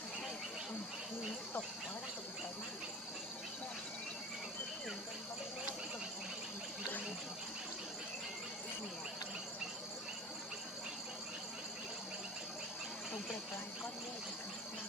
ใช่มีลูกตกแต่ว่าน้ำตกใหญ่มากคือที่เห็นกันก็ไม่รู้ว่าน้ำตกอะไรมันเป็นมุกเหรอนี่แหละตรงปลายก้อนเมฆนะคะนั่น